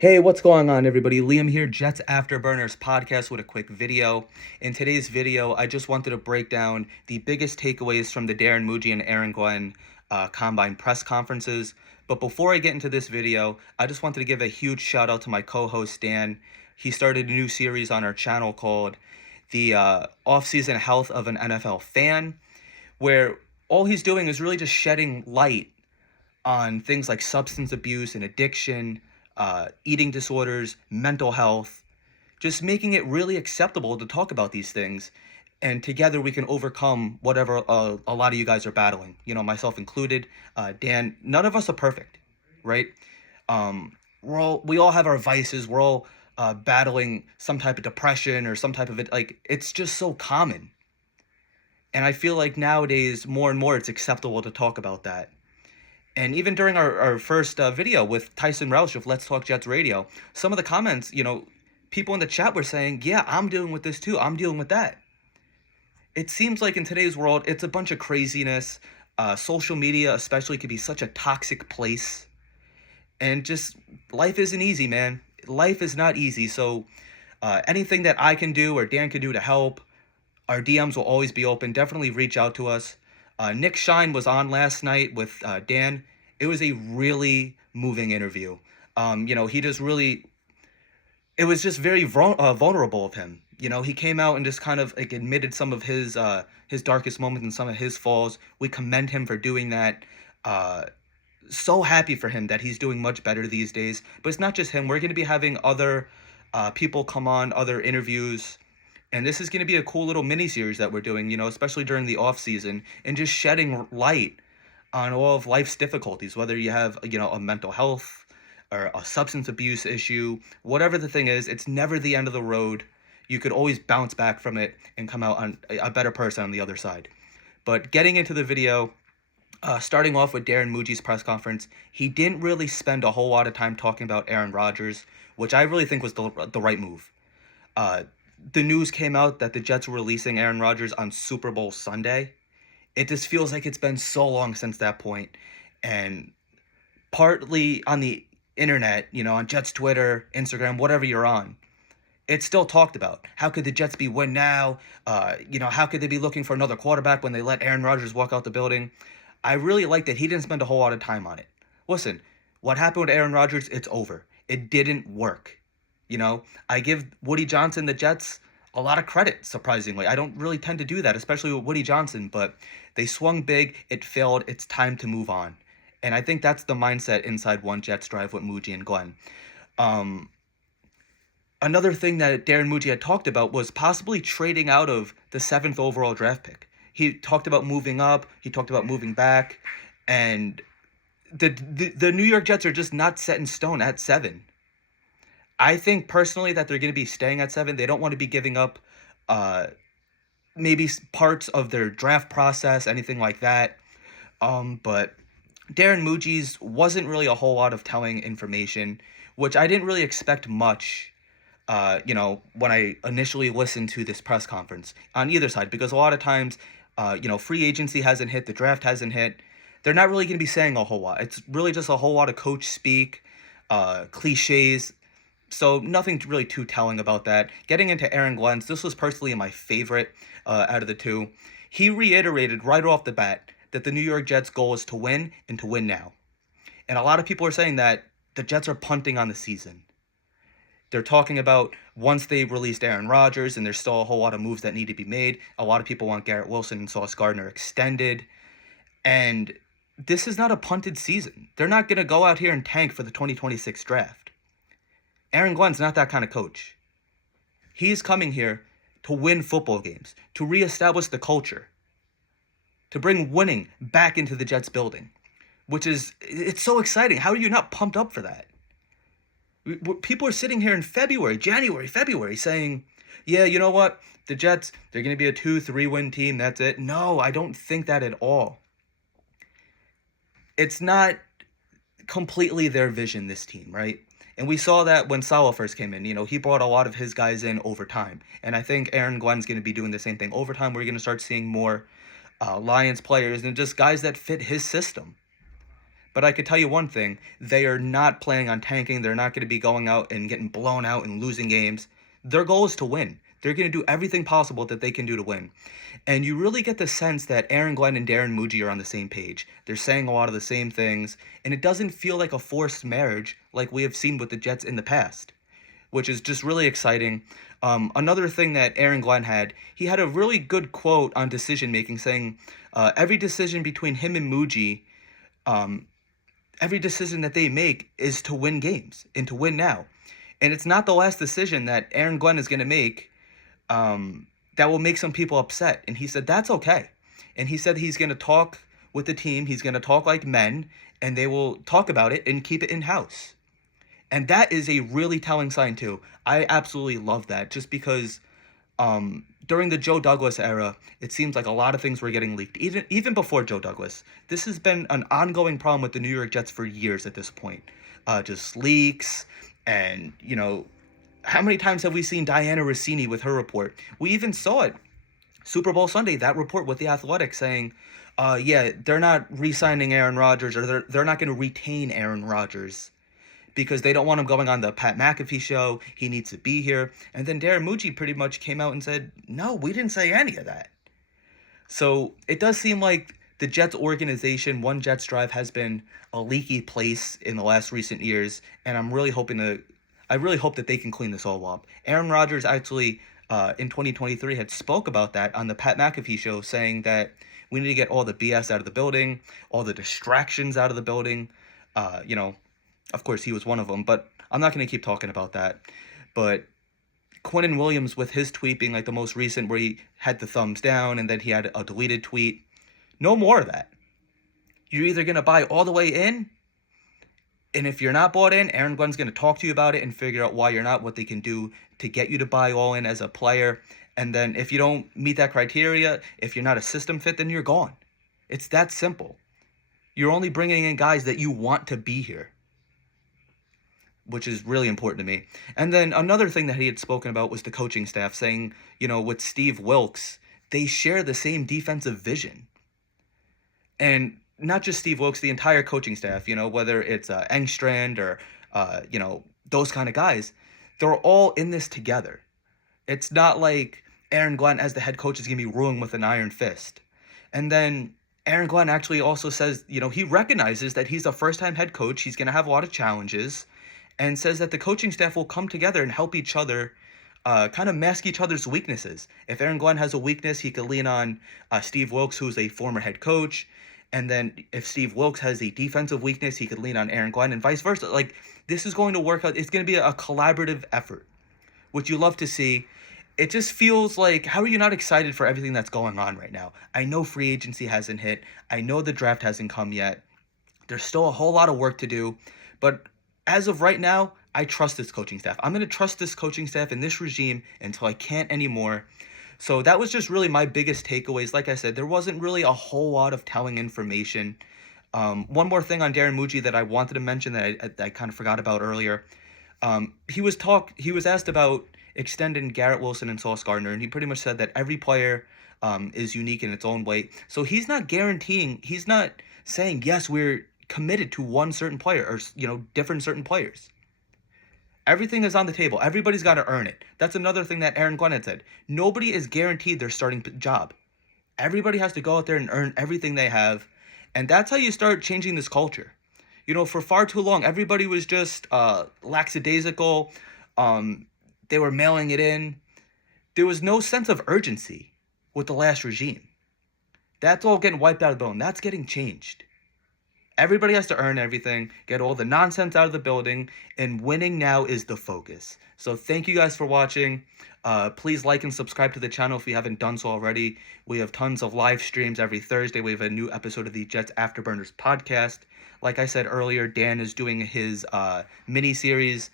Hey, what's going on, everybody? Liam here, Jets Afterburners podcast with a quick video. In today's video, I just wanted to break down the biggest takeaways from the Darren Mougey and Aaron Glenn combine press conferences. But before I get into this video, I just wanted to give a huge shout out to my co-host Dan. He started a new series on our channel called the Off-Season Health of an NFL Fan, where all he's doing is really just shedding light on things like substance abuse and addiction, eating disorders, mental health, just making it really acceptable to talk about these things. And together we can overcome whatever a lot of you guys are battling, myself included. Dan, none of us are perfect, right? We all have our vices. We're all battling some type of depression or some type of it. Like, it's just so common. And I feel like nowadays, more and more, it's acceptable to talk about that. And even during our first video with Tyson Roush of Let's Talk Jets Radio, some of the comments, people in the chat were saying, yeah, I'm dealing with this too. I'm dealing with that. It seems like in today's world, it's a bunch of craziness. Social media especially can be such a toxic place. And just life isn't easy, man. Life is not easy. So anything that I can do or Dan can do to help, our DMs will always be open. Definitely reach out to us. Nick Shine was on last night with Dan. It was a really moving interview. He just really, it was just very vulnerable of him. He came out and just kind of like admitted some of his darkest moments and some of his falls. We commend him for doing that. So happy for him that he's doing much better these days. But it's not just him. We're going to be having other people come on, other interviews. And this is going to be a cool little mini series that we're doing, especially during the off season, and just shedding light on all of life's difficulties, whether you have, a mental health or a substance abuse issue, whatever the thing is, it's never the end of the road. You could always bounce back from it and come out on a better person on the other side. But getting into the video, starting off with Darren Mougey's press conference, he didn't really spend a whole lot of time talking about Aaron Rodgers, which I really think was the right move. The news came out that the Jets were releasing Aaron Rodgers on Super Bowl Sunday. It just feels like it's been so long since that point. And partly on the internet, on Jets Twitter, Instagram, whatever you're on, it's still talked about. How could the Jets be win now? How could they be looking for another quarterback when they let Aaron Rodgers walk out the building? I really like that he didn't spend a whole lot of time on it. Listen, what happened with Aaron Rodgers, it's over. It didn't work. I give Woody Johnson, the Jets, a lot of credit, surprisingly. I don't really tend to do that, especially with Woody Johnson, but they swung big, it failed, it's time to move on. And I think that's the mindset inside One Jets Drive with Mougey and Glenn. Another thing that Darren Mougey had talked about was possibly trading out of the 7th overall draft pick. He talked about moving up, he talked about moving back, and the New York Jets are just not set in stone at 7. I think personally that they're going to be staying at 7. They don't want to be giving up maybe parts of their draft process, anything like that. But Darren Mougey's wasn't really a whole lot of telling information, which I didn't really expect much, when I initially listened to this press conference on either side, because a lot of times, free agency hasn't hit, the draft hasn't hit. They're not really going to be saying a whole lot. It's really just a whole lot of coach speak, cliches. So nothing really too telling about that. Getting into Aaron Glenn's, this was personally my favorite out of the two. He reiterated right off the bat that the New York Jets' goal is to win and to win now. And a lot of people are saying that the Jets are punting on the season. They're talking about once they released Aaron Rodgers, and there's still a whole lot of moves that need to be made. A lot of people want Garrett Wilson and Sauce Gardner extended. And this is not a punted season. They're not going to go out here and tank for the 2026 draft. Aaron Glenn's not that kind of coach. He's coming here to win football games, to reestablish the culture, to bring winning back into the Jets building, it's so exciting. How are you not pumped up for that? People are sitting here in January, February, saying, yeah, you know what? The Jets, they're going to be a 2-3 win team. That's it. No, I don't think that at all. It's not completely their vision, this team, right? And we saw that when Salah first came in. He brought a lot of his guys in over time. And I think Aaron Glenn's going to be doing the same thing. Over time, we're going to start seeing more Lions players and just guys that fit his system. But I could tell you one thing, they are not planning on tanking. They're not going to be going out and getting blown out and losing games. Their goal is to win. They're going to do everything possible that they can do to win. And you really get the sense that Aaron Glenn and Darren Mougey are on the same page. They're saying a lot of the same things, and it doesn't feel like a forced marriage like we have seen with the Jets in the past, which is just really exciting. Another thing that Aaron Glenn had, he had a really good quote on decision making, saying every decision between him and Mougey, every decision that they make is to win games and to win now. And it's not the last decision that Aaron Glenn is going to make that will make some people upset. And he said that's okay. And he said he's going to talk with the team. He's going to talk like men, and they will talk about it and keep it in-house. And that is a really telling sign too. I absolutely love that, just because during the Joe Douglas era, it seems like a lot of things were getting leaked. Even before Joe Douglas, this has been an ongoing problem with the New York Jets for years at this point. Just leaks, and how many times have we seen Diana Rossini with her report? We even saw it Super Bowl Sunday, that report with The Athletic saying, yeah, they're not re-signing Aaron Rodgers, or they're not going to retain Aaron Rodgers because they don't want him going on the Pat McAfee show. He needs to be here. And then Darren Mougey pretty much came out and said, no, we didn't say any of that. So it does seem like the Jets organization, One Jets Drive, has been a leaky place in the last recent years, and I really hope that they can clean this all up. Aaron Rodgers actually, in 2023, had spoke about that on the Pat McAfee show, saying that we need to get all the BS out of the building, all the distractions out of the building. Of course, he was one of them, but I'm not going to keep talking about that. But Quinnen Williams, with his tweet being like the most recent, where he had the thumbs down and then he had a deleted tweet, no more of that. You're either going to buy all the way in, and if you're not bought in, Aaron Glenn's going to talk to you about it and figure out why you're not, what they can do to get you to buy all in as a player. And then if you don't meet that criteria, if you're not a system fit, then you're gone. It's that simple. You're only bringing in guys that you want to be here, which is really important to me. And then another thing that he had spoken about was the coaching staff, saying, with Steve Wilks, they share the same defensive vision. And not just Steve Wilks, the entire coaching staff, whether it's Engstrand or, those kind of guys, they're all in this together. It's not like Aaron Glenn as the head coach is going to be ruling with an iron fist. And then Aaron Glenn actually also says, he recognizes that he's a first-time head coach. He's going to have a lot of challenges, and says that the coaching staff will come together and help each other kind of mask each other's weaknesses. If Aaron Glenn has a weakness, he could lean on Steve Wilks, who's a former head coach. And then if Steve Wilks has a defensive weakness, he could lean on Aaron Glenn, and vice versa. Like, this is going to work out. It's going to be a collaborative effort, which you love to see. It just feels like, how are you not excited for everything that's going on right now? I know free agency hasn't hit. I know the draft hasn't come yet. There's still a whole lot of work to do. But as of right now, I trust this coaching staff. I'm going to trust this coaching staff and this regime until I can't anymore. So that was just really my biggest takeaways. Like I said, there wasn't really a whole lot of telling information. One more thing on Darren Mougey that I wanted to mention that I kind of forgot about earlier. He was asked about extending Garrett Wilson and Sauce Gardner, and he pretty much said that every player is unique in its own way. So he's not saying, yes, we're committed to one certain player or, different certain players. Everything is on the table. Everybody's got to earn it. That's another thing that Aaron Glenn had said. Nobody is guaranteed their starting job. Everybody has to go out there and earn everything they have. And that's how you start changing this culture. For far too long, everybody was just lackadaisical. They were mailing it in. There was no sense of urgency with the last regime. That's all getting wiped out of the building. That's getting changed. Everybody has to earn everything, get all the nonsense out of the building, and winning now is the focus. So thank you guys for watching. Please like and subscribe to the channel if you haven't done so already. We have tons of live streams every Thursday. We have a new episode of the Jets Afterburners podcast. Like I said earlier, Dan is doing his mini-series,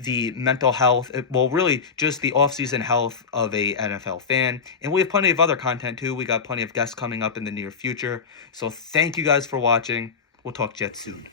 the mental health, really just the off-season health of a NFL fan. And we have plenty of other content too. We got plenty of guests coming up in the near future. So thank you guys for watching. We'll talk Jets soon.